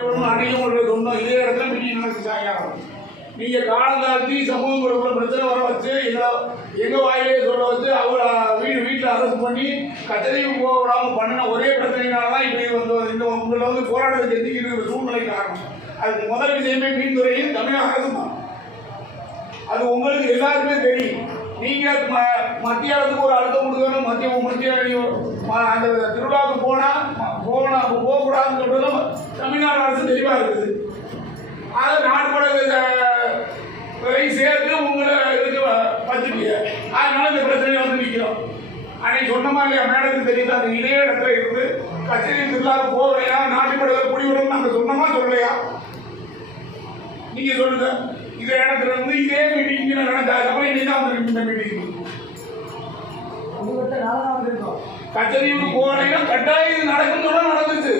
அன்னைக்கு உங்களுக்கு சொன்னோம் இதே இடத்துல மீட்டிங் நடத்தி சாயங்காலம் நீங்க காலம் தாழ்த்தி சமூகங்களுக்குள்ள பிரச்சனை வர வச்சு எங்க எங்கள் வாயிலே சொல்ல வச்சு அவர் வீடு வீட்டில் அரசு பண்ணி கச்சேரிக்கு போக விடாம பண்ணின ஒரே பிரச்சனைனால தான் இப்படி வந்து இந்த உங்களை வந்து போராட்டத்தை எந்திக்கிற சூழ்நிலை காரணம். அதுக்கு முதல் விஷயமே மீன்துறையும் தமிழக அரசு தான் அது உங்களுக்கு எல்லாருக்குமே தெரியும். மத்திய அரசுக்கு ஒரு அழுத்தம் கொடுக்கணும் மத்திய மத்திய அந்த திருவிழாவுக்கு போனா போகணும் அப்போ போகக்கூடாதுன்னு சொல்றதும் தமிழ்நாடு அரசு தெளிவா இருக்குது. அது நாட்டுப்பட சேர்த்து உங்களை இதுக்கு வ- அதனால இந்த பிரச்சனையை வந்து நிற்கிறோம் அன்னைக்கு சொன்ன மாதிரி என் மேடத்துக்கு தெரியுது? அந்த இதே இடத்துல இருந்து கச்சேரி திருவிழாவுக்கு போகலையா? நாட்டுப்பட குடிவிடும் நாங்கள் சொன்னோமா சொல்லலையா? நீங்க சொல்லுங்க. இதே இடத்துல இருந்து இதே மீட்டிங் நடந்தா அப்புறம் இன்னைக்கு தான் வந்து இந்த மீட்டிங் கச்சேரிக்கு போகலைன்னா கட்டாயம் இது நடக்கும் சொல்ல நடந்துச்சு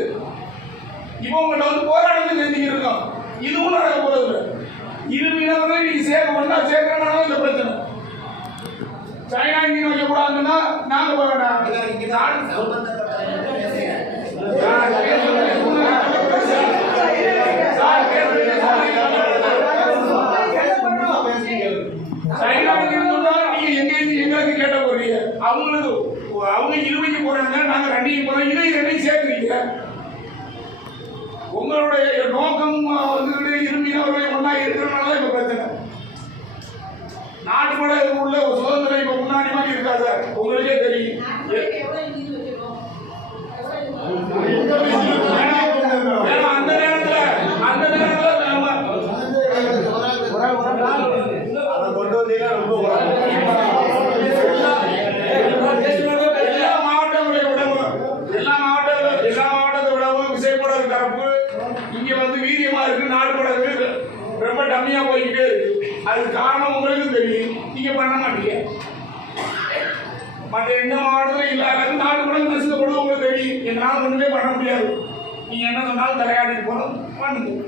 இப்போ உங்கள்கிட்ட வந்து போராட்டத்துக்கு செஞ்சுக்கிட்டு இருக்கோம். இதுவும் நடக்க போறது இல்லை. இரு மீனவர்களை நீங்க சேர்க்க பண்ணா சேர்க்கறனால இந்த பிரச்சனை. சைனா இங்கே வைக்கக்கூடாதுன்னா நாங்க போக இருந்தா நீங்க எங்க எங்களுக்கு கேட்ட அவங்களுக்கு அவங்க இருபைக்கு போறாங்க நாங்க ரெண்டையும் போறோம். இதை ரெண்டையும் சேர்க்குறீங்க உங்களுடைய நோக்கம் வந்து இருமினவர்களை ஒன்றா இருக்கிறனால இப்ப பிரச்சனை. நாட்டு உள்ள ஒரு சுதந்திரம் இப்ப முன்னாடி மாதிரி இருக்காது உங்களுக்கே தெரியும். இங்க வந்து வீரியமா இருக்கு நாடு படகு ரொம்ப டம்மியா போய்கிட்டே இருக்கு. அதுக்கு காரணம் உங்களுக்கு தெரியும். நீங்க பண்ண மாட்டீங்க. மற்ற எந்த மாவட்டத்தில் இல்லாத நாடு கூட நசுக்கப்படும் உங்களுக்கு தெரியும். என்னால் ஒன்றுமே பண்ண முடியாது. நீங்க என்ன சொன்னாலும் தலையாடிட்டு போகணும் பண்ணுங்க.